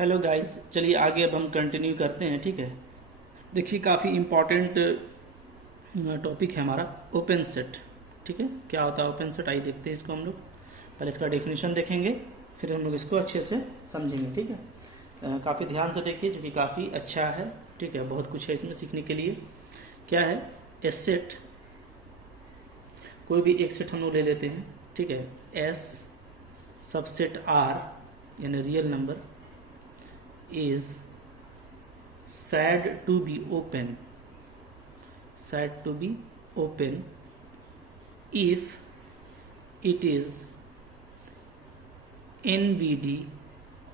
Hello guys, चलिए आगे अब हम कंटिन्यू करते हैं। ठीक है, देखिए काफ़ी इम्पॉर्टेंट टॉपिक है हमारा ओपन सेट। ठीक है, क्या होता है ओपन सेट, आइए देखते हैं इसको। हम लोग पहले इसका डेफिनेशन देखेंगे, फिर हम लोग इसको अच्छे से समझेंगे। ठीक है, काफ़ी ध्यान से देखिए, जो कि काफ़ी अच्छा है। ठीक है, बहुत कुछ है इसमें सीखने के लिए। क्या है ए सेट, कोई भी एक सेट हम लोग ले लेते हैं। ठीक है, एस सबसेट आर यानी real number is said to be open if it is NVD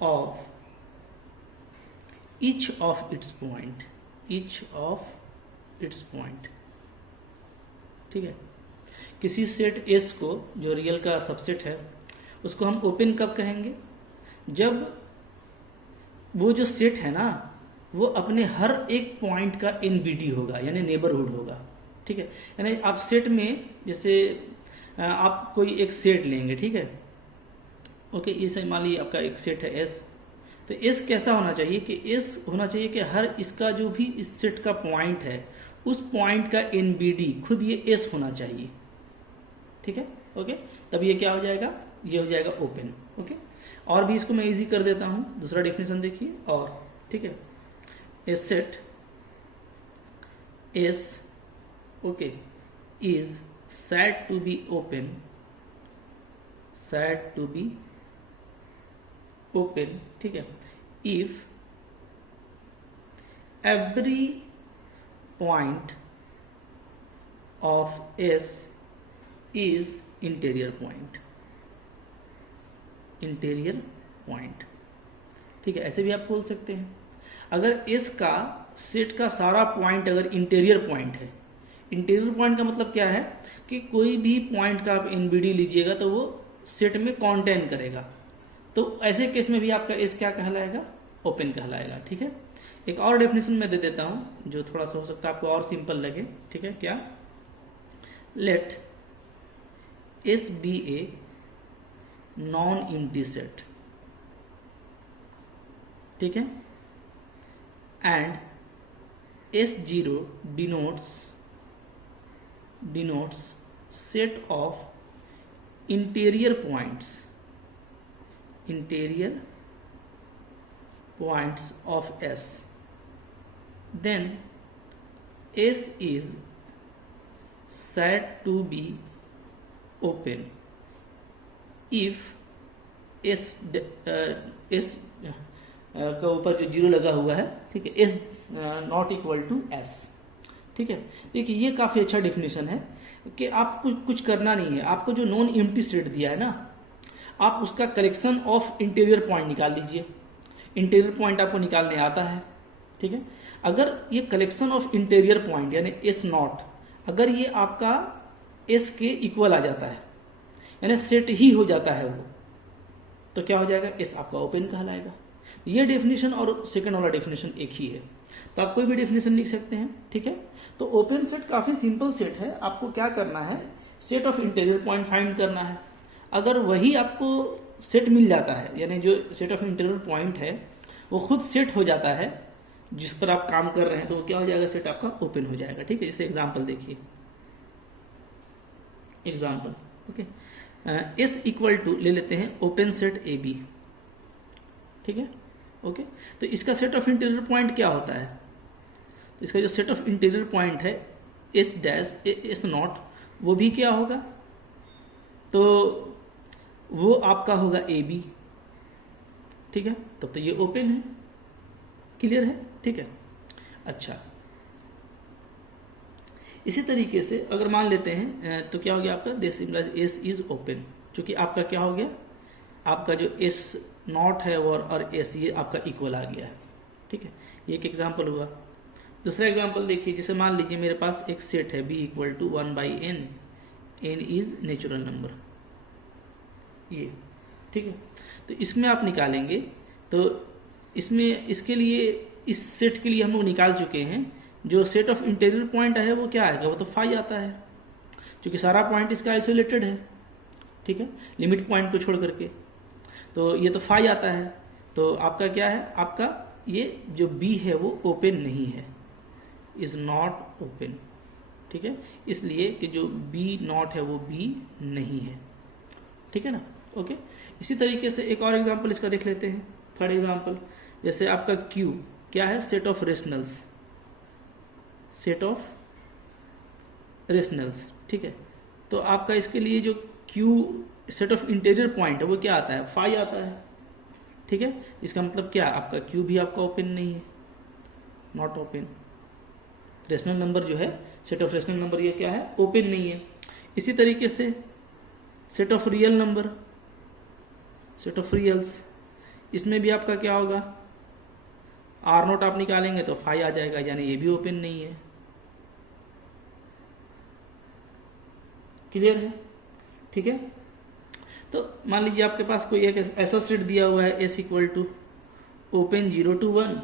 of each of its point। ठीक है, किसी सेट S को, जो रियल का सबसेट है, उसको हम ओपन कब कहेंगे? जब वो जो सेट है ना, वो अपने हर एक पॉइंट का एनवीडी होगा, यानी नेबरहुड होगा। ठीक है, यानी आप सेट में, जैसे आप कोई एक सेट लेंगे। ठीक है, ओके, ये मान लीजिए आपका एक सेट है एस। तो एस कैसा होना चाहिए कि एस होना चाहिए कि हर इसका जो भी इस सेट का पॉइंट है, उस पॉइंट का एनवीडी खुद ये एस होना चाहिए। ठीक है, ओके, तब ये क्या हो जाएगा, ये हो जाएगा ओपन। ओके, और भी इसको मैं इजी कर देता हूँ, दूसरा डेफिनेशन देखिए। और ठीक है, a set S, okay, is said to be open, ठीक है, if every point of S is interior point। ठीक है, ऐसे भी आप बोल सकते हैं। अगर S का सेट का सारा पॉइंट अगर इंटीरियर पॉइंट है, इंटीरियर पॉइंट का मतलब क्या है कि कोई भी पॉइंट का आप एनवीडी लीजिएगा तो वो सेट में कॉन्टेन करेगा, तो ऐसे केस में भी आपका S क्या कहलाएगा, ओपन कहलाएगा। ठीक है, एक और डेफिनेशन मैं दे देता हूं, जो थोड़ा सा हो सकता है आपको और सिंपल लगे। ठीक है, क्या, let S be a non empty set. ठीक है, and S0 denotes set of interior points of S, then S is said to be open if S का ऊपर जो जीरो लगा हुआ है, ठीक है, S not equal to S। ठीक है, देखिए ये काफ़ी अच्छा डिफिनेशन है कि आपको कुछ करना नहीं है। आपको जो नॉन एम्प्टी सेट दिया है ना, आप उसका कलेक्शन ऑफ इंटीरियर पॉइंट निकाल लीजिए। इंटीरियर पॉइंट आपको निकालने आता है। ठीक है, अगर ये कलेक्शन ऑफ इंटीरियर पॉइंट यानी S नॉट, अगर ये आपका S के इक्वल आ जाता है, यानी सेट ही हो जाता है वो, तो क्या हो जाएगा, S आपका ओपन कहलाएगा। ये डेफिनेशन और सेकंड वाला डेफिनेशन एक ही है, तो आप कोई भी डेफिनेशन लिख सकते हैं। ठीक है, तो ओपन सेट काफी सिंपल सेट है। आपको क्या करना है, set of interior point find करना है। अगर वही आपको सेट मिल जाता है, यानी जो सेट ऑफ इंटीरियर पॉइंट है वो खुद सेट हो जाता है जिस पर आप काम कर रहे हैं, तो वो क्या हो जाएगा, सेट आपका ओपन हो जाएगा। ठीक है, इसे एग्जाम्पल देखिए, example, okay, S equal to ले लेते हैं ओपन सेट ए बी। ठीक है, ओके, तो इसका सेट ऑफ इंटीरियर पॉइंट क्या होता है, तो इसका जो सेट ऑफ इंटीरियर पॉइंट है एस डैश एस नॉट, वो भी क्या होगा, तो वो आपका होगा ए बी। ठीक है, तब तो ये ओपन है, क्लियर है। ठीक है, अच्छा, इसी तरीके से अगर मान लेते हैं तो क्या हो गया आपका, this implies S is open, क्योंकि आपका क्या हो गया, आपका जो एस नॉट है और एस ये आपका इक्वल आ गया है। ठीक है, ये एक एग्जांपल हुआ। दूसरा एग्जांपल देखिए, जैसे मान लीजिए मेरे पास एक सेट है B equal to 1/n, n is natural number, ये। ठीक है, तो इसमें आप निकालेंगे, तो इसमें इसके लिए, इस सेट के लिए हम लोग निकाल चुके हैं। जो सेट ऑफ इंटीरियर पॉइंट है वो क्या आएगा, वो तो फाई आता है, क्योंकि सारा पॉइंट इसका आइसोलेटेड है। ठीक है, लिमिट पॉइंट को छोड़ करके, तो ये तो फाई आता है। तो आपका क्या है, आपका ये जो बी है वो ओपन नहीं है, इज नॉट ओपन, ठीक है। इसलिए कि जो बी नॉट है वो बी नहीं है, ठीक है ना। ओके, इसी तरीके से एक और एग्जांपल इसका देख लेते हैं, थर्ड एग्जांपल। जैसे आपका क्यू क्या है, set of rationals, set of rationals, ठीक है। तो आपका इसके लिए जो Q set of interior point है वो क्या आता है, फाई आता है, ठीक है। इसका मतलब क्या, आपका क्यू भी आपका ओपन नहीं है, नॉट ओपन। रेशनल नंबर जो है, सेट ऑफ रेशनल नंबर, ये क्या है, ओपन नहीं है। इसी तरीके से set of real number, set of reals, इसमें भी आपका क्या होगा, आर नोट आप निकालेंगे तो फाई आ जाएगा, यानी ये भी ओपन नहीं है। क्लियर है, ठीक है। तो मान लीजिए आपके पास कोई एक ऐसा सेट दिया हुआ है, S equal to open 0 to 1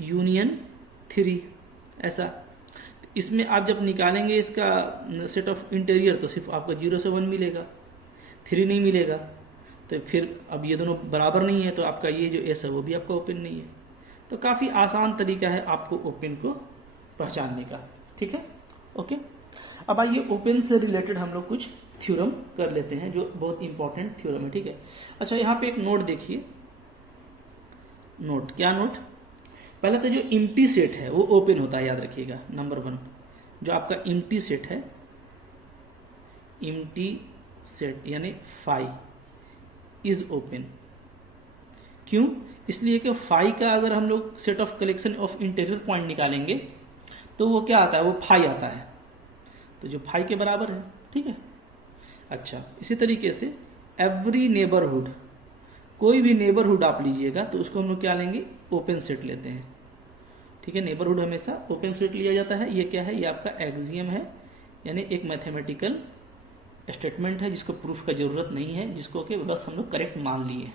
union 3, ऐसा। इसमें आप जब निकालेंगे इसका सेट ऑफ इंटीरियर तो सिर्फ आपको 0 से 1 मिलेगा, 3 नहीं मिलेगा। तो फिर अब ये दोनों बराबर नहीं है, तो आपका ये जो एस है वो भी आपका ओपन नहीं है। तो काफ़ी आसान तरीका है आपको ओपन को पहचानने का, ठीक है। ओके, अब आइए ओपन से रिलेटेड हम लोग कुछ थ्योरम कर लेते हैं, जो बहुत इंपॉर्टेंट थ्योरम है, ठीक है। अच्छा, यहाँ पे एक नोट देखिए, नोट, क्या नोट, पहले तो जो इम्प्टी सेट है वो ओपन होता है, याद रखिएगा। नंबर 1, जो आपका इम्प्टी सेट है, इम्प्टी सेट यानी फाई इज ओपन। क्यों, इसलिए कि फाई का अगर हम लोग set of collection of interior point निकालेंगे तो वो क्या आता है, वो फाई आता है, तो जो फाई के बराबर है, ठीक है। अच्छा, इसी तरीके से एवरी नेबरहुड, कोई भी नेबरहुड आप लीजिएगा तो उसको हम लोग क्या लेंगे, ओपन सेट लेते हैं, ठीक है। नेबरहुड हमेशा ओपन सेट लिया जाता है। ये क्या है, ये आपका एक्सियम है, यानी एक मैथमेटिकल स्टेटमेंट है जिसको प्रूफ का जरूरत नहीं है, जिसको कि बस हम लोग करेक्ट मान लिए।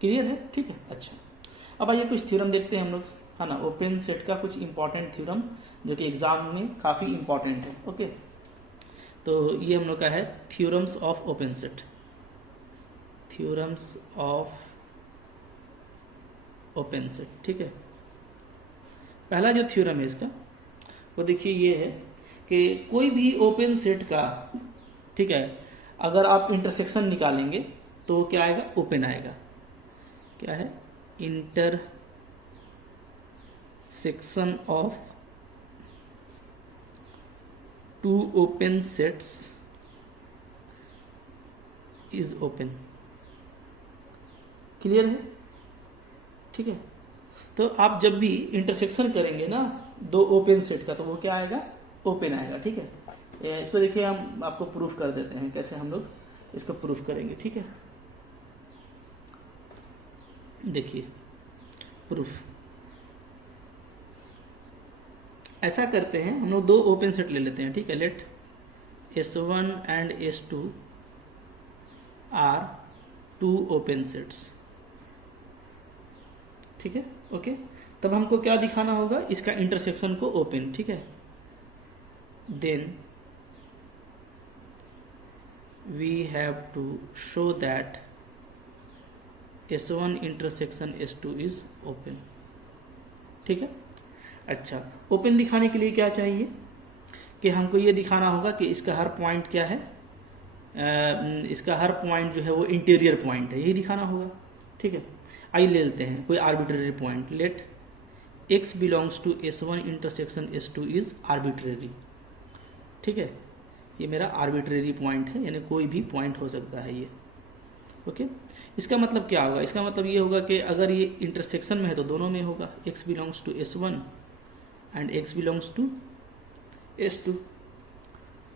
क्लियर है, ठीक है। अच्छा, अब आइए कुछ थ्योरम देखते हैं हम लोग, है ना, ओपन सेट का कुछ इंपॉर्टेंट थ्योरम जो कि एग्जाम में काफ़ी इंपॉर्टेंट है। ओके, तो ये हम लोग का है theorems of open set, theorems of open set, ठीक है। पहला जो थ्योरम है इसका, वो देखिए ये है कि कोई भी ओपन सेट का, ठीक है, अगर आप इंटरसेक्शन निकालेंगे तो क्या आएगा, ओपन आएगा। क्या है, intersection of two open sets is open. Clear है, ठीक है। तो आप जब भी इंटरसेक्शन करेंगे ना दो ओपन सेट का, तो वो क्या आएगा, ओपन आएगा, ठीक है। इसको देखिए, हम आपको प्रूफ कर देते हैं, कैसे हम लोग इसको प्रूफ करेंगे, ठीक है। देखिए प्रूफ, ऐसा करते हैं, हम लोग दो ओपन सेट ले लेते हैं, ठीक है। Let S1 and S2 are two open sets, ठीक है। ओके, तब हमको क्या दिखाना होगा, इसका इंटरसेक्शन को ओपन, ठीक है। Then we have to show that S1 intersection S2 is open, ठीक है। अच्छा, ओपन दिखाने के लिए क्या चाहिए कि हमको ये दिखाना होगा कि इसका हर पॉइंट क्या है, इसका हर पॉइंट जो है वो इंटीरियर पॉइंट है, यही दिखाना होगा, ठीक है। आइए ले लेते हैं कोई arbitrary point, let x belongs to S1 intersection S2 is arbitrary, ठीक है। ये मेरा आर्बिट्रेरी पॉइंट है, यानी कोई भी पॉइंट हो सकता है ये। ओके, इसका मतलब क्या होगा, इसका मतलब ये होगा कि अगर ये इंटरसेक्शन में है तो दोनों में होगा, x belongs to S1 and x belongs to S2,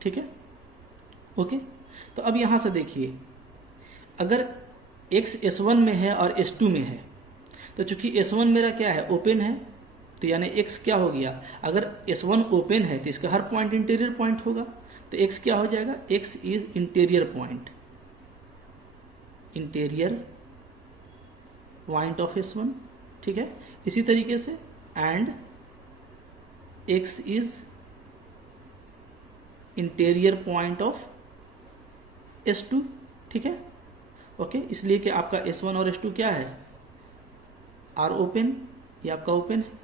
ठीक है। ओके, तो अब यहां से देखिए, अगर x S1 में है और S2 में है, तो चूंकि S1 मेरा क्या है, ओपन है, तो यानी x क्या हो गया, अगर S1 ओपन है तो इसका हर पॉइंट इंटीरियर पॉइंट होगा, तो x क्या हो जाएगा, x is interior point, interior point of S1, ठीक है। इसी तरीके से and x is interior point of S2, ठीक है। ओके, इसलिए कि आपका S1 और S2 क्या है, आर ओपन, ये आपका ओपन है।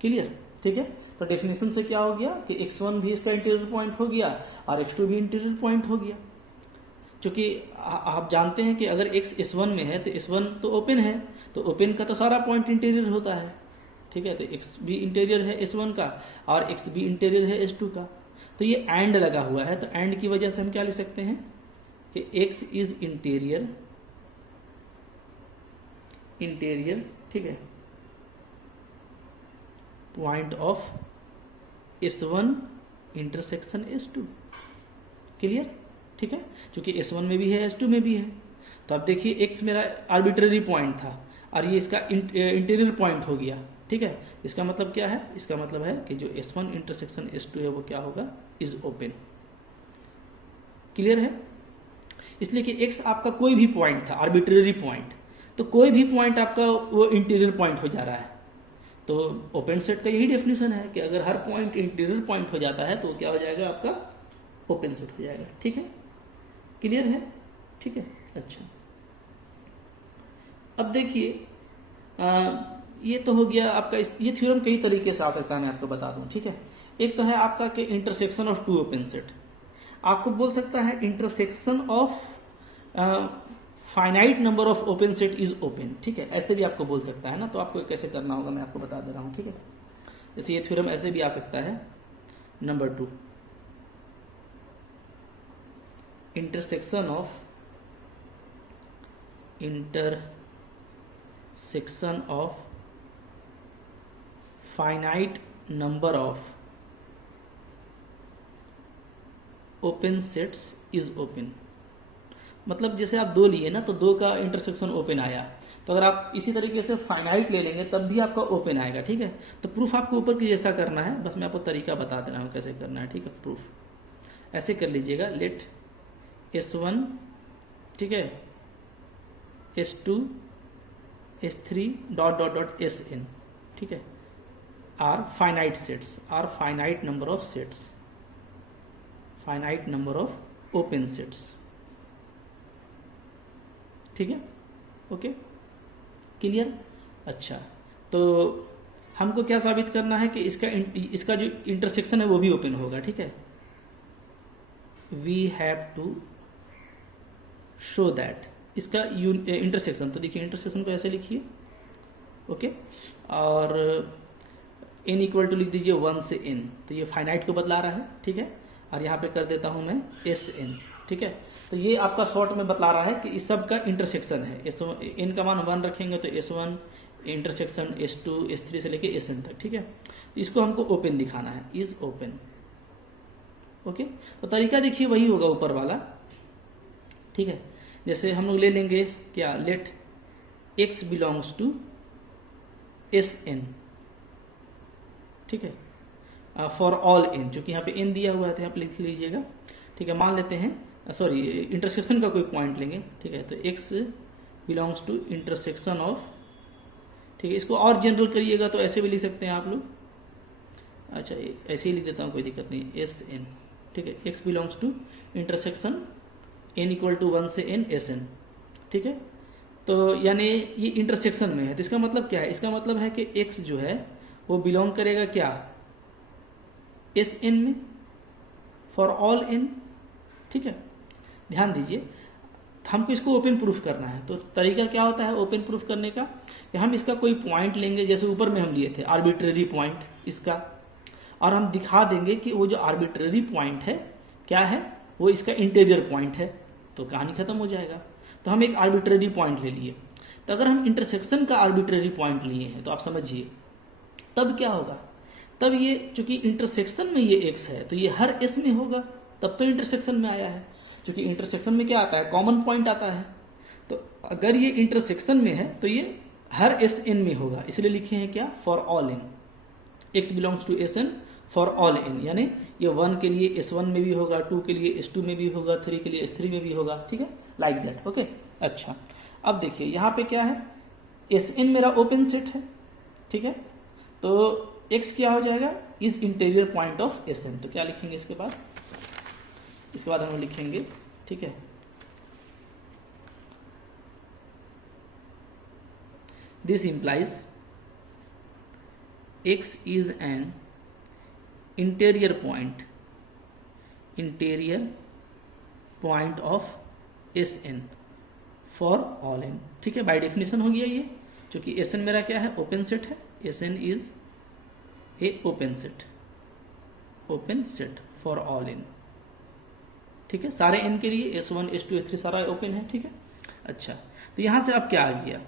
क्लियर, ठीक है। तो डेफिनेशन से क्या हो गया कि x1 भी इसका इंटीरियर पॉइंट हो गया और x2 भी इंटीरियर पॉइंट हो गया। क्योंकि आप जानते हैं कि अगर x S1 में है तो S1 तो ओपन है, तो ओपन का तो सारा पॉइंट इंटीरियर होता है, ठीक है। तो x भी इंटीरियर है S1 का और x भी इंटीरियर है S2 का। तो ये एंड लगा हुआ है, तो एंड की वजह से हम क्या लिख सकते हैं कि x इज इंटीरियर, ठीक है, point of S1 intersection S2। Clear, ठीक है। क्योंकि S1 में भी है S2 में भी है। तो अब देखिए x मेरा आर्बिट्ररी पॉइंट था और ये इसका इंटीरियर पॉइंट हो गया, ठीक है। इसका मतलब क्या है, इसका मतलब है कि जो S1 इंटरसेक्शन S2 है वो क्या होगा, इज ओपन। क्लियर है। इसलिए कि x आपका कोई भी पॉइंट था, आर्बिट्ररी पॉइंट, तो कोई भी पॉइंट आपका वो इंटीरियर पॉइंट हो जा रहा है। तो ओपन सेट का यही डेफिनेशन है कि अगर हर पॉइंट इंटीरियर पॉइंट हो जाता है तो क्या हो जाएगा, आपका ओपन सेट हो जाएगा। ठीक है, क्लियर है, ठीक है। अच्छा, अब देखिए ये तो हो गया आपका, ये थ्योरम कई तरीके से आ सकता है, मैं आपको बता दूं, ठीक है। एक तो है आपका कि intersection of two open set, आपको बोल सकता है intersection of finite number of open set is open, ठीक है, ऐसे भी आपको बोल सकता है ना। तो आपको कैसे करना होगा मैं आपको बता दे रहा हूं, ठीक है। जैसे ये थ्योरम ऐसे भी आ सकता है, number 2, intersection of finite number of open sets is open. मतलब जैसे आप 2 लिए ना, तो 2 का इंटरसेक्शन ओपन आया, तो अगर आप इसी तरीके से फाइनाइट ले लेंगे तब भी आपका ओपन आएगा, ठीक है। तो प्रूफ आपको ऊपर की जैसा करना है, बस मैं आपको तरीका बता दे रहा हूँ कैसे करना है, ठीक है। प्रूफ ऐसे कर लीजिएगा, लेट S1, ठीक है, S2, S3 dot dot dot Sn, ठीक है, are finite sets, are finite number of sets, finite number of open sets, ठीक है, ओके, क्लियर। अच्छा, तो हमको क्या साबित करना है कि इसका जो इंटरसेक्शन है वो भी ओपन होगा, ठीक है। We have to show that इसका इंटरसेक्शन, तो देखिए इंटरसेक्शन को ऐसे लिखिए, ओके, और n इक्वल टू लिख दीजिए 1 से n, तो ये फाइनाइट को बतला रहा है, ठीक है। और यहाँ पे कर देता हूँ मैं Sn, ठीक है। तो ये आपका शॉर्ट में बतला रहा है कि इस सब का इंटरसेक्शन है। n का मान 1 रखेंगे तो S1 इंटरसेक्शन S2 S3 से लेके Sn तक, ठीक है। तो इसको हमको ओपन दिखाना है, इज ओपन, ओके। तो तरीका देखिए वही होगा ऊपर वाला, ठीक है। जैसे हम लोग ले लेंगे क्या, let x belongs to Sn, ठीक है, फॉर ऑल n, जो कि यहाँ पे n दिया हुआ है तो यहाँ पे लिख लीजिएगा, ठीक है। मान लेते हैं, सॉरी, इंटरसेक्शन का कोई पॉइंट लेंगे, ठीक है। तो x belongs to intersection of, ठीक है। इसको और जनरल करिएगा तो ऐसे भी लिख सकते हैं आप लोग, अच्छा ऐसे ही लिख देता हूँ, कोई दिक्कत नहीं, Sn, ठीक है। x belongs to intersection n equal to 1 से n Sn, ठीक है। तो यानी ये इंटरसेक्शन में है, तो इसका मतलब क्या है, इसका मतलब है कि x जो है वो बिलोंग करेगा क्या, Sn में, फॉर ऑल n, ठीक है। ध्यान दीजिए, हमको इसको ओपन प्रूफ करना है, तो तरीका क्या होता है ओपन प्रूफ करने का, कि हम इसका कोई पॉइंट लेंगे, जैसे ऊपर में हम लिए थे आर्बिट्ररी पॉइंट इसका, और हम दिखा देंगे कि वो जो आर्बिट्ररी पॉइंट है क्या है, वो इसका इंटीरियर पॉइंट है, तो कहानी खत्म हो जाएगा। तो हम एक आर्बिट्ररी पॉइंट ले लिए, तो अगर हम इंटरसेक्शन का आर्बिट्ररी पॉइंट लिए हैं तो आप समझिए तब क्या होगा, तब ये चूंकि इंटरसेक्शन में ये x है तो ये हर s में होगा, तब तो इंटरसेक्शन में आया है। क्योंकि इंटरसेक्शन में क्या आता है, कॉमन पॉइंट आता है, तो अगर ये इंटरसेक्शन में है तो ये हर Sn में होगा, इसलिए लिखे हैं क्या, for all n, x belongs to Sn for all n, यानी ये 1 के लिए S1 में भी होगा, 2 के लिए S2 में भी होगा, 3 के लिए S3 में भी होगा, ठीक है, लाइक दैट, ओके। अच्छा, अब देखिए यहाँ पे क्या है, Sn मेरा ओपन सेट है, ठीक है। तो x क्या हो जाएगा, is interior point of Sn, तो क्या लिखेंगे इसके बाद, इसके बाद हम लोग लिखेंगे, ठीक है, this implies x is an interior point of Sn for all n। ठीक है, बाय डेफिनेशन हो गया ये, क्योंकि Sn मेरा क्या है, ओपन सेट है। Sn is a open set for all n। ठीक है, सारे n के लिए S1 S2 S3 सारा ओपन है। ठीक है, अच्छा, तो यहां से अब क्या आ गया,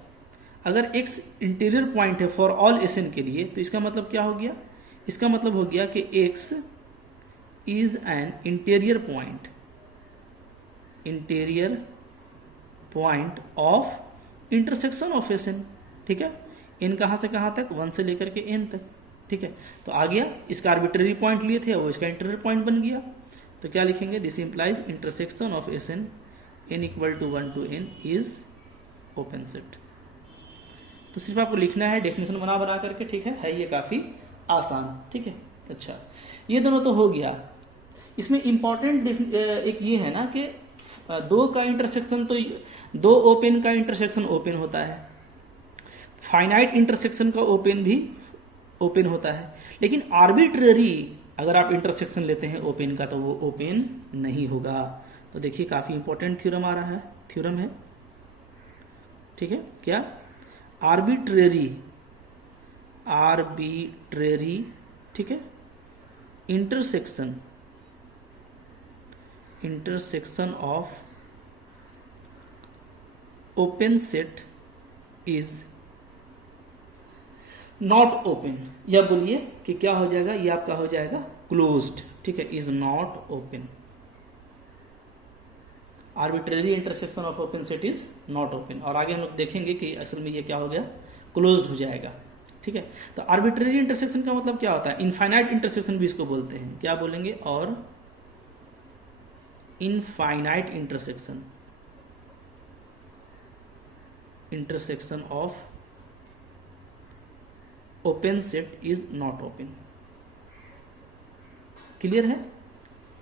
अगर x इंटीरियर पॉइंट है फॉर ऑल Sn के लिए, तो इसका मतलब क्या हो गया, इसका मतलब हो गया कि x is an interior point of intersection of Sn। ठीक है, n कहां से कहां तक, 1 से लेकर के n तक। ठीक है, तो आ गया, इसका आर्बिट्रेरी पॉइंट लिए थे, वो इसका इंटीरियर पॉइंट बन गया। तो क्या लिखेंगे, this implies intersection of Sn n equal to 1 to n is open set. तो सिर्फ आपको लिखना है डेफिनेशन बना बना करके। ठीक है ये काफी आसान। ठीक है, अच्छा, ये दोनों तो हो गया। इसमें इंपॉर्टेंट एक ये है ना कि दो का इंटरसेक्शन, तो दो ओपन का इंटरसेक्शन ओपन होता है, फाइनाइट इंटरसेक्शन का ओपन भी ओपन होता है, लेकिन आर्बिट्रेरी अगर आप इंटरसेक्शन लेते हैं ओपन का तो वो ओपन नहीं होगा। तो देखिए काफी इंपॉर्टेंट थ्योरम आ रहा है, थ्योरम है। ठीक है, क्या, आर्बिट्रेरी, ठीक है, intersection of open set is not open, या बोलिए कि क्या हो जाएगा, ये आपका हो जाएगा क्लोज्ड। ठीक है, is not open, arbitrary intersection of open set is not open. और आगे हम लोग देखेंगे कि असल में ये क्या हो गया, क्लोज्ड हो जाएगा। ठीक है, तो आर्बिट्रेरी इंटरसेक्शन का मतलब क्या होता है, इनफाइनाइट इंटरसेक्शन भी इसको बोलते हैं, क्या बोलेंगे, और infinite intersection of open set is not open. Clear है?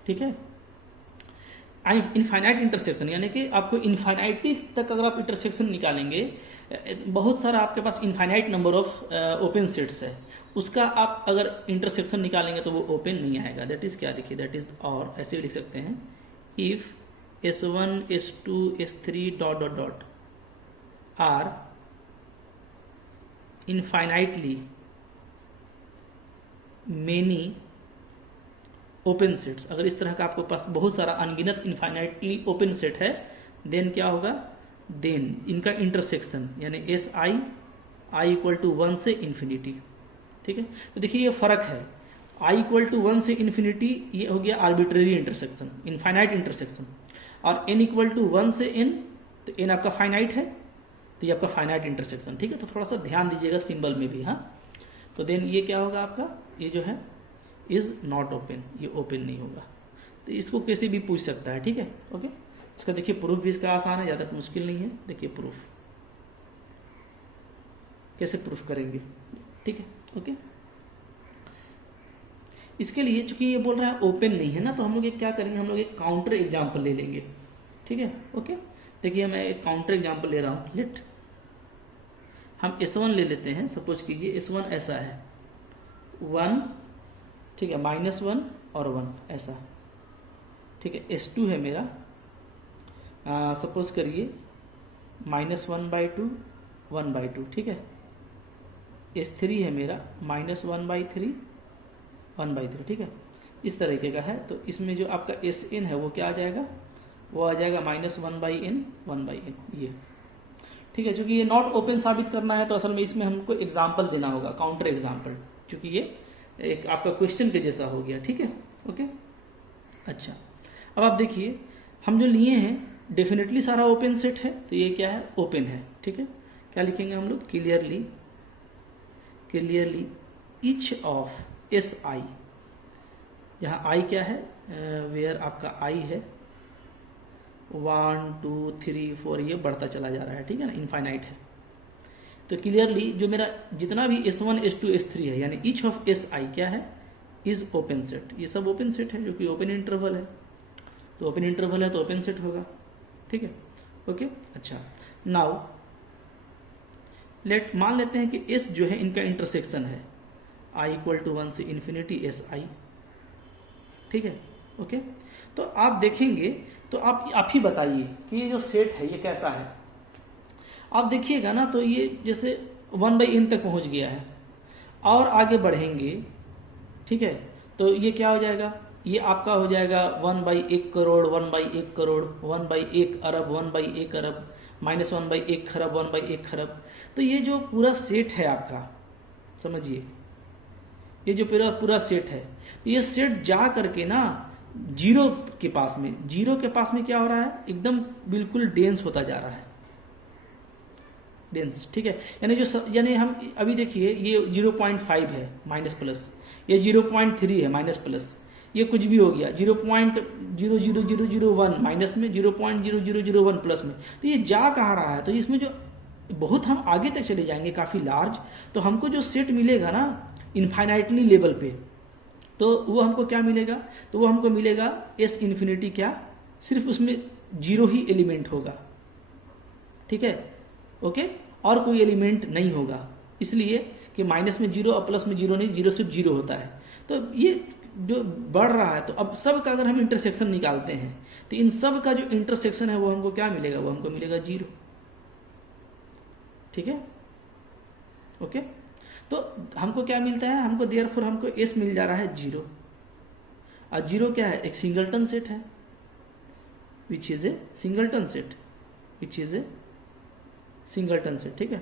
ठीक है, इनफाइनाइट इंटरसेक्शन यानी कि आपको इनफाइनाइटी तक अगर आप इंटरसेक्शन निकालेंगे, बहुत सारा आपके पास infinite number of open sets है, उसका आप अगर इंटरसेक्शन निकालेंगे तो वो ओपन नहीं आएगा। दैट इज क्या, देखिए, दैट इज, और ऐसे भी लिख सकते हैं, if S1 S2 S3 dot dot dot are infinitely many open sets, अगर इस तरह का आपके पास बहुत सारा अनगिनत इनफाइनाइटली ओपन सेट है, देन क्या होगा, देन इनका इंटरसेक्शन यानी एस आई इक्वल टू 1 से इन्फिनिटी। ठीक है, तो देखिए ये फर्क है, आई इक्वल टू 1 से इन्फिनिटी ये हो गया आर्बिट्रेरी इंटरसेक्शन, इनफाइनाइट इंटरसेक्शन, और n इक्वल टू 1 से n, तो n आपका फाइनाइट है, तो ये आपका फाइनाइट इंटरसेक्शन। ठीक है, तो थोड़ा सा ध्यान दीजिएगा सिंबल में भी। हाँ, तो देन ये क्या होगा आपका, ये जो है इज नॉट ओपन, ये ओपन नहीं होगा। तो इसको कैसे भी पूछ सकता है। ठीक है, ओके, इसका देखिए प्रूफ भी इसका आसान है, ज़्यादा मुश्किल नहीं है। देखिए प्रूफ कैसे प्रूफ करेंगे। ठीक है, ओके, इसके लिए चूंकि ये बोल रहा है ओपन नहीं है ना, तो हम लोग क्या करेंगे, हम लोग एक काउंटर एग्जाम्पल ले लेंगे। ठीक है, ओके, देखिए मैं एक काउंटर एग्जाम्पल ले रहा हूँ। लेट हम S1 ले लेते हैं, सपोज कीजिए S1 ऐसा है 1, ठीक है, -1 और 1 ऐसा। ठीक है, S2 है मेरा, सपोज करिए -1/2 1/2। ठीक है, S3 है मेरा -1/3 1/3। ठीक है, इस तरीके का है। तो इसमें जो आपका Sn है वो क्या आ जाएगा, वो आ जाएगा -1/n 1/n ये। ठीक है, क्योंकि ये नॉट ओपन साबित करना है तो असल में इसमें हमको एग्जाम्पल देना होगा, काउंटर एग्जाम्पल, क्योंकि ये एक आपका क्वेश्चन के जैसा हो गया। ठीक है, ओके, अच्छा, अब आप देखिए हम जो लिए हैं डेफिनेटली सारा ओपन सेट है, तो ये क्या है, ओपन है। ठीक है, क्या लिखेंगे हम लोग, clearly each of S I, यहाँ आई क्या है, वेयर आपका आई है 1 2 3 4 ये बढ़ता चला जा रहा है। ठीक है ना, इनफाइनाइट है। तो क्लियरली जो मेरा जितना भी S1 S2 S3 है, यानी ईच ऑफ एस आई क्या है, इज ओपन सेट। ये सब ओपन सेट है, जो कि ओपन इंटरवल है, तो ओपन इंटरवल है तो ओपन सेट होगा। ठीक है, ओके, अच्छा, नाउ मान लेते हैं कि S जो है इनका इंटरसेक्शन है i इक्वल टू 1 से इन्फिनिटी एस आई, ठीक है, ओके। तो आप देखेंगे तो आप ही बताइए कि ये जो सेट है ये कैसा है। आप देखिएगा ना तो ये जैसे 1/n तक पहुंच गया है और आगे बढ़ेंगे, ठीक है, तो ये क्या हो जाएगा, ये आपका हो जाएगा 1/1 करोड़, 1/1 करोड़, 1/1 अरब, 1/1 अरब, -1/1 खरब, 1/1 खरब। तो ये जो पूरा सेट है आपका, समझिए ये जो पूरा सेट है, तो ये सेट जा करके ना जीरो के पास में क्या हो रहा है, एकदम बिल्कुल डेंस होता जा रहा है, डेंस, ठीक है। यानी हम अभी देखिए ये 0.5 है माइनस प्लस, ये 0.3 है माइनस प्लस, ये कुछ भी हो गया 0.00001 माइनस में, 0.0001 प्लस में। तो ये जा कहाँ रहा है, तो इसमें जो बहुत हम आगे तक चले जाएंगे काफ़ी लार्ज, तो हमको जो सेट मिलेगा ना इनफाइनाइटली लेवल पे, तो वो हमको क्या मिलेगा, तो वो हमको मिलेगा एस इन्फिनिटी क्या, सिर्फ उसमें जीरो ही एलिमेंट होगा, ठीक है, ओके, और कोई एलिमेंट नहीं होगा, इसलिए कि माइनस में जीरो और प्लस में जीरो नहीं, जीरो सिर्फ जीरो होता है। तो ये जो बढ़ रहा है, तो अब सब का अगर हम इंटरसेक्शन निकालते हैं तो इन सब का जो इंटरसेक्शन है वो हमको क्या मिलेगा, वो हमको मिलेगा जीरो, ठीक है, ओके। तो हमको क्या मिलता है, हमको देयरफॉर हमको एस मिल जा रहा है जीरो, और जीरो क्या है, एक सिंगलटन सेट है, which is a singleton set, ठीक है।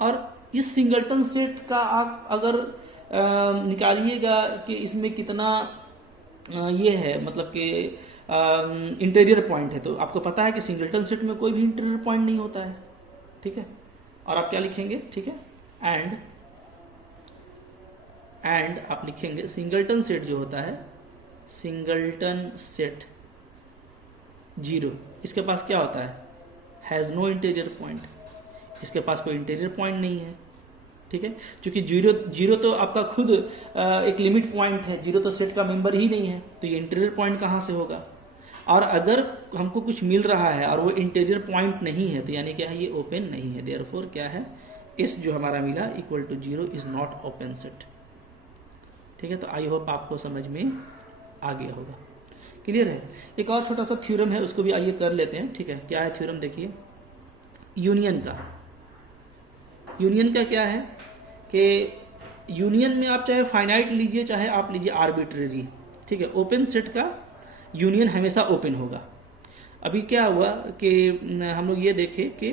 और इस सिंगलटन सेट का आप अगर निकालिएगा कि इसमें कितना ये है, मतलब कि इंटीरियर पॉइंट है, तो आपको पता है कि सिंगलटन सेट में कोई भी इंटीरियर पॉइंट नहीं होता है, ठीक है। और आप क्या लिखेंगे, ठीक है, एंड आप लिखेंगे सिंगलटन सेट जो होता है, सिंगलटन सेट जीरो, इसके पास क्या होता है, हैज़ नो इंटीरियर पॉइंट, इसके पास कोई इंटीरियर पॉइंट नहीं है, ठीक है, क्योंकि जीरो तो आपका खुद एक लिमिट पॉइंट है, जीरो तो सेट का मेंबर ही नहीं है, तो ये इंटीरियर पॉइंट कहाँ से होगा। और अगर हमको कुछ मिल रहा है और वो इंटीरियर पॉइंट नहीं है, तो यानी क्या है, ये ओपन नहीं है, देयरफॉर क्या है, इस जो हमारा मिला equal to zero is not open set, ठीक है। तो आई होप आपको समझ में आ गया होगा, क्लियर है। एक और छोटा सा थ्योरम है, उसको भी आइए कर लेते हैं, ठीक है। क्या है थ्योरम, देखिए यूनियन का क्या है कि यूनियन में आप चाहे फाइनाइट लीजिए चाहे आप लीजिए आर्बिट्रेरी, ठीक है, ओपन सेट का यूनियन हमेशा ओपन होगा। अभी क्या हुआ कि हम लोग ये देखे कि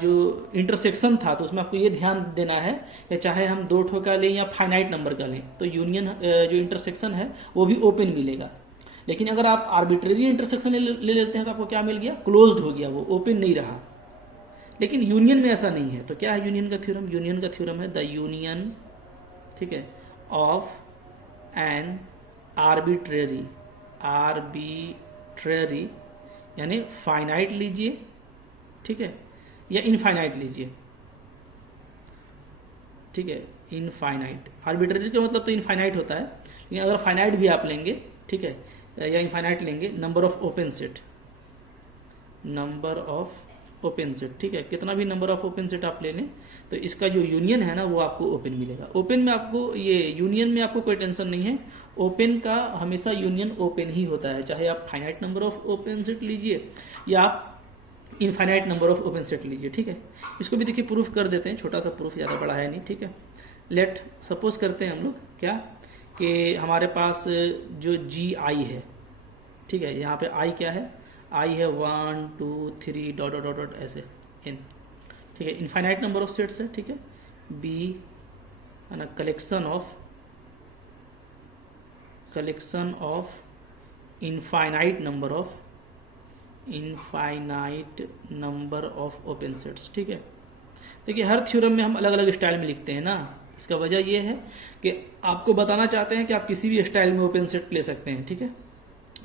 जो इंटरसेक्शन था, तो उसमें आपको ये ध्यान देना है कि चाहे हम दो ठो का लें या फाइनाइट नंबर का लें, तो यूनियन जो इंटरसेक्शन है वो भी ओपन मिलेगा। लेकिन अगर आप आर्बिट्रेरी इंटरसेक्शन ले लेते हैं तो आपको क्या मिल गया, क्लोज्ड हो गया, वो ओपन नहीं रहा। लेकिन यूनियन में ऐसा नहीं है। तो क्या है यूनियन का थ्योरम, यूनियन का थ्योरम है द यूनियन, ठीक है, ऑफ एन आर्बिट्रेरी यानी फाइनाइट लीजिए, ठीक है, या इनफाइनाइट लीजिए, ठीक है, इनफाइनाइट। आर्बिट्रेरी का मतलब तो इनफाइनाइट होता है, लेकिन अगर फाइनाइट भी आप लेंगे, ठीक है, या इनफाइनाइट लेंगे, नंबर ऑफ ओपन सेट, ठीक है, कितना भी नंबर ऑफ ओपन सेट आप ले लें, तो इसका जो यूनियन है ना वो आपको ओपन मिलेगा। ओपन में आपको ये यूनियन में आपको कोई टेंशन नहीं है, ओपन का हमेशा यूनियन ओपन ही होता है, चाहे आप finite number of open set लीजिए या आप infinite number of open set लीजिए, ठीक है। इसको भी देखिए प्रूफ कर देते हैं, छोटा सा प्रूफ, ज़्यादा बड़ा है नहीं, ठीक है। लेट सपोज करते हैं हम लोग क्या कि हमारे पास जो जी आई है, ठीक है, यहाँ पे आई क्या है, आई है 1 2 3 डॉट डॉट डॉट ऐसे एन, ठीक है, इनफाइनाइट नंबर ऑफ सेट्स है, ठीक है। बी है ना collection of infinite number of open sets, ठीक है। देखिए हर थ्योरम में हम अलग अलग स्टाइल में लिखते हैं ना, इसका वजह यह है कि आपको बताना चाहते हैं कि आप किसी भी स्टाइल में ओपन सेट ले सकते हैं, ठीक है।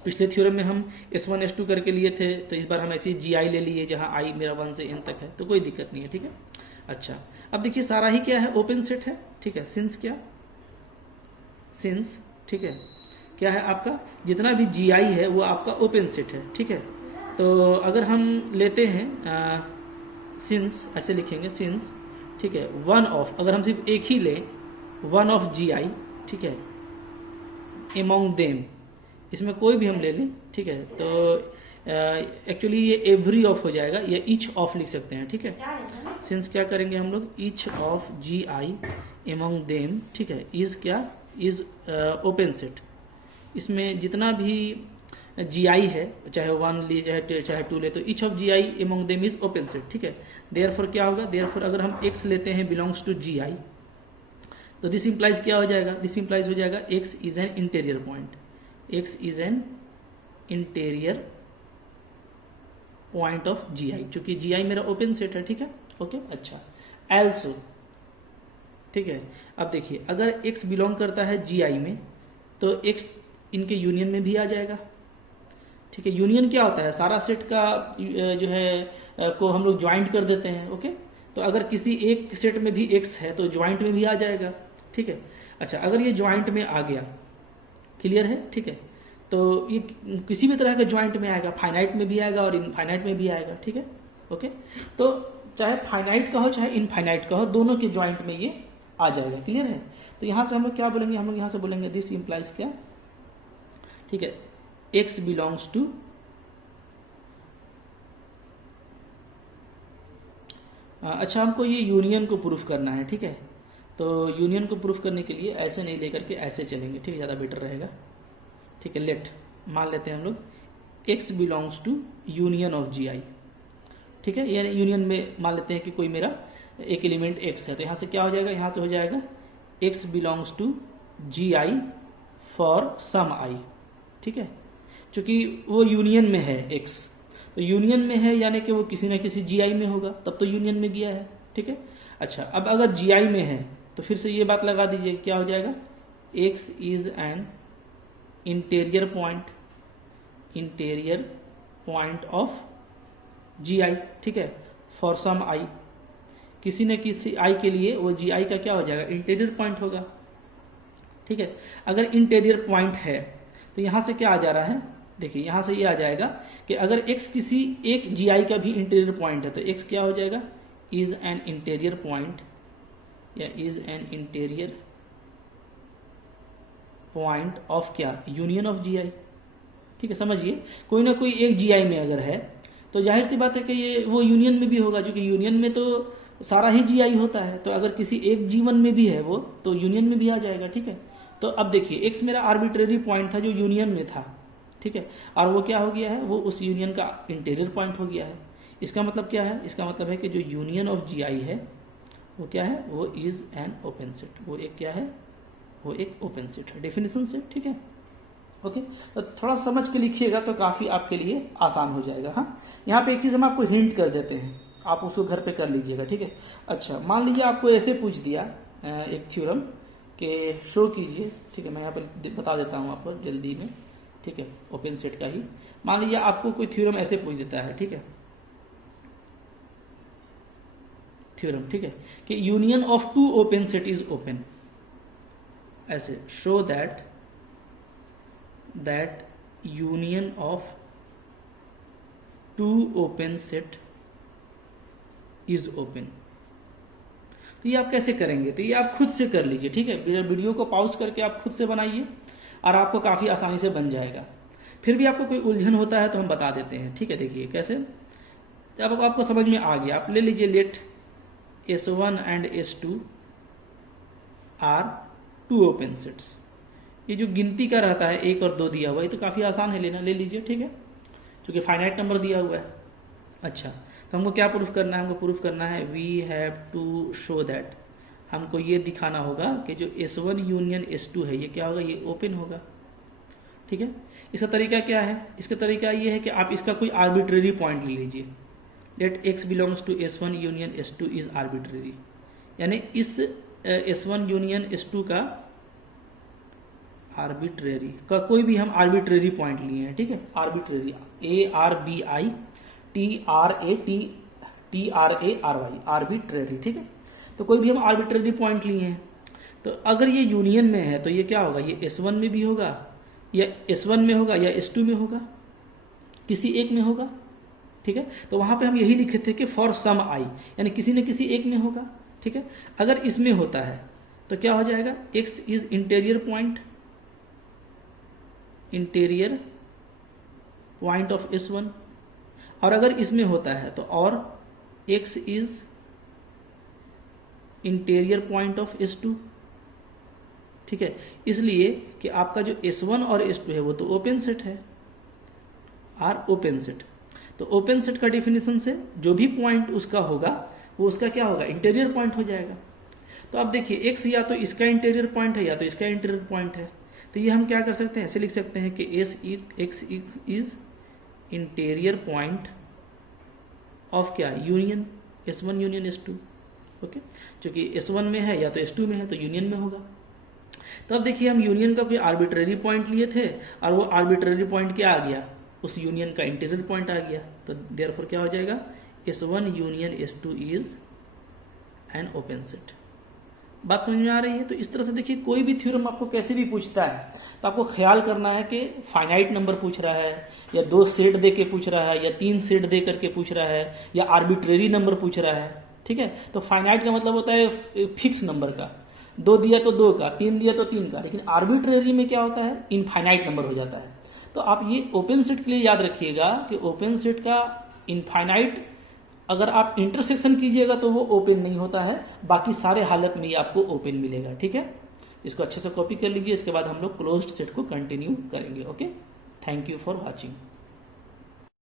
पिछले थ्योरम में हम S1 S2 करके लिए थे, तो इस बार हम ऐसी GI ले लिए जहां I मेरा 1 से n तक है, तो कोई दिक्कत नहीं है, ठीक है। अच्छा, अब देखिए सारा ही क्या है, ओपन सेट है, ठीक है। सिंस, ठीक है, क्या है आपका जितना भी GI है वो आपका ओपन सेट है, ठीक है। तो अगर हम लेते हैं सिंस ऐसे लिखेंगे सिंस, ठीक है, वन ऑफ, अगर हम सिर्फ एक ही लें, वन ऑफ जी आई, ठीक है, एमोंग देम, इसमें कोई भी हम ले लें, ठीक है, तो एक्चुअली ये एवरी ऑफ हो जाएगा, या ईच ऑफ लिख सकते हैं, ठीक है। सिंस क्या करेंगे हम लोग, each of G i among them, ठीक है, इज क्या, इज ओपन सेट। इसमें जितना भी जी आई है, चाहे वन ले चाहे टू ले, तो each of G i among them is open set, ठीक है। देयरफॉर क्या होगा, देयरफॉर अगर हम एक्स लेते हैं बिलोंग्स टू जी आई, तो दिस इंप्लाइज क्या हो जाएगा, दिस इंप्लाइज हो जाएगा X is an interior point, X is an interior point of G I, चूंकि जी आई मेरा ओपन सेट है, ठीक है, ओके। अच्छा, एल्सो, ठीक है, अब देखिए अगर x बिलोंग करता है जी आई में, तो x इनके यूनियन में भी आ जाएगा, ठीक है। यूनियन क्या होता है, सारा सेट का जो है को हम लोग ज्वाइंट कर देते हैं, ओके। तो अगर किसी एक सेट में भी x है तो ज्वाइंट में भी आ जाएगा, ठीक है। अच्छा, अगर ये ज्वाइंट में आ गया, क्लियर है, ठीक है, तो ये किसी भी तरह के ज्वाइंट में आएगा, फाइनाइट में भी आएगा और इनफाइनाइट में भी आएगा, ठीक है, ओके। तो चाहे फाइनाइट का हो चाहे इनफाइनाइट का हो, दोनों के ज्वाइंट में ये आ जाएगा, क्लियर है। तो यहां से हम लोग क्या बोलेंगे, हम लोग यहां से बोलेंगे दिस इंप्लाइज क्या, ठीक है, x बिलोंग्स टू अच्छा, हमको ये यूनियन को प्रूफ करना है, ठीक है। तो यूनियन को प्रूफ करने के लिए ऐसे नहीं लेकर के ऐसे चलेंगे, ठीक है, ज़्यादा बेटर रहेगा, ठीक है। लेट मान लेते हैं हम लोग x belongs to union of G I, ठीक है, यानी यूनियन में मान लेते हैं कि कोई मेरा एक एलिमेंट x है, तो यहाँ से क्या हो जाएगा, यहाँ से हो जाएगा x belongs to G I for some I, ठीक है, क्योंकि वो यूनियन में है x, तो यूनियन में है यानी कि वो किसी न किसी जी आई में होगा, तब तो यूनियन में गया है, ठीक है। अच्छा, अब अगर जी आई में है तो फिर से ये बात लगा दीजिए, क्या हो जाएगा, x is an interior point of G I, ठीक है, फॉर सम आई, किसी न किसी आई के लिए वो जी आई का क्या हो जाएगा, इंटीरियर पॉइंट होगा, ठीक है। अगर इंटीरियर पॉइंट है तो यहां से क्या आ जा रहा है, देखिए यहां से ये आ जाएगा कि अगर x किसी एक जी आई का भी इंटीरियर पॉइंट है, तो x क्या हो जाएगा, इज एन इंटीरियर पॉइंट या is an interior point of क्या, यूनियन ऑफ जी आई, ठीक है। समझिए, कोई ना कोई एक जी आई में अगर है तो जाहिर सी बात है कि ये वो यूनियन में भी होगा, क्योंकि यूनियन में तो सारा ही जी आई होता है, तो अगर किसी एक जीवन में भी है वो, तो यूनियन में भी आ जाएगा, ठीक है। तो अब देखिए x मेरा आर्बिट्रेरी पॉइंट था जो यूनियन में था, ठीक है, और वो क्या हो गया है, वो उस यूनियन का इंटीरियर पॉइंट हो गया है। इसका मतलब क्या है, इसका मतलब है कि जो यूनियन ऑफ जी आई है वो क्या है, वो इज एन ओपन सेट, वो एक क्या है, वो एक ओपन सेट है, डेफिनेशन सेट, ठीक है, ओके। तो थोड़ा समझ के लिखिएगा तो काफी आपके लिए आसान हो जाएगा। हाँ, यहाँ पे एक चीज हम आपको हिंट कर देते हैं, आप उसको घर पे कर लीजिएगा, ठीक है। अच्छा, मान लीजिए आपको ऐसे पूछ दिया एक थ्योरम के शो कीजिए, ठीक है, मैं यहाँ पर बता देता हूँ आपको जल्दी में, ठीक है, ओपन सेट का ही। मान लीजिए आपको कोई थ्योरम ऐसे पूछ देता है, ठीक है, थ्योरम, ठीक है, कि union of two open set is open, ऐसे show that union of two open set is open। तो ये आप कैसे करेंगे, तो ये आप खुद से कर लीजिए, ठीक है, वीडियो को पॉज करके आप खुद से बनाइए और आपको काफी आसानी से बन जाएगा। फिर भी आपको कोई उलझन होता है तो हम बता देते हैं, ठीक है। देखिए कैसे, अब आपको समझ में आ गया, आप ले लीजिए let S1 and S2 are two open sets. ये जो गिनती का रहता है 1 और 2 दिया हुआ है, ये तो काफ़ी आसान है लेना, ले लीजिए, ठीक है, क्योंकि फाइनाइट नंबर दिया हुआ है। अच्छा, तो हमको क्या प्रूफ करना है, हमको प्रूफ करना है we have to show that, हमको ये दिखाना होगा कि जो S1 यूनियन S2 है ये क्या होगा, ये ओपन होगा, ठीक है। इसका तरीका क्या है, इसका तरीका ये है कि आप इसका कोई आर्बिट्रेरी पॉइंट ले लीजिए, let x belongs to S1 union S2 is arbitrary, यानी इस S1 यूनियन S2 का आर्बिट्रेरी का कोई भी हम आर्बिट्रेरी पॉइंट लिए हैं, ठीक है, आर्बिट्रेरी ARBITRARY आर्बिट्रेरी, ठीक है। तो कोई भी हम आर्बिट्रेरी पॉइंट लिए हैं, तो अगर ये यूनियन में है तो ये क्या होगा, ये S1 में भी होगा या S1 में होगा या S2 में होगा, किसी एक में होगा, ठीक है। तो वहां पे हम यही लिखे थे कि फॉर सम आई, यानी किसी न किसी एक में होगा, ठीक है। अगर इसमें होता है तो क्या हो जाएगा, x is interior point of S1, और अगर इसमें होता है तो और x is interior point of S2, ठीक है। इसलिए कि आपका जो S1 और S2 है वो तो ओपन सेट है, आर ओपन सेट। तो ओपन सेट का डेफिनेशन से जो भी पॉइंट उसका होगा वो उसका क्या होगा, इंटीरियर पॉइंट हो जाएगा। तो आप देखिए x या तो इसका इंटीरियर पॉइंट है या तो इसका इंटीरियर पॉइंट है। तो ये हम क्या कर सकते हैं, ऐसे लिख सकते हैं कि x is interior point of क्या, union S1 union S2, okay. क्योंकि S1 में है या तो S2 में है तो यूनियन में होगा। तो अब देखिए हम यूनियन का कोई आर्बिट्रेरी पॉइंट लिए थे और वो आर्बिट्रेरी पॉइंट क्या आ गया, उस यूनियन का इंटीरियर पॉइंट आ गया। तो देयरफॉर क्या हो जाएगा, S1 union S2 is an open set. बात समझ में आ रही है। तो इस तरह से देखिए कोई भी थ्योरम आपको कैसे भी पूछता है तो आपको ख्याल करना है कि फाइनाइट नंबर पूछ रहा है या 2 सेट दे के पूछ रहा है या 3 सेट दे करके पूछ रहा है या आर्बिट्रेरी नंबर पूछ रहा है, ठीक है। तो फाइनाइट का मतलब होता है फिक्स नंबर का, 2 दिया तो 2 का, 3 दिया तो 3 का। लेकिन आर्बिट्रेरी में क्या होता है, इनफाइनाइट नंबर हो जाता है। तो आप ये ओपन सेट के लिए याद रखिएगा कि ओपन सेट का इनफाइनाइट अगर आप इंटरसेक्शन कीजिएगा तो वो ओपन नहीं होता है, बाकी सारे हालत में ही आपको ओपन मिलेगा, ठीक है। इसको अच्छे से कॉपी कर लीजिए, इसके बाद हम लोग क्लोज्ड सेट को कंटिन्यू करेंगे। Okay, thank you for watching.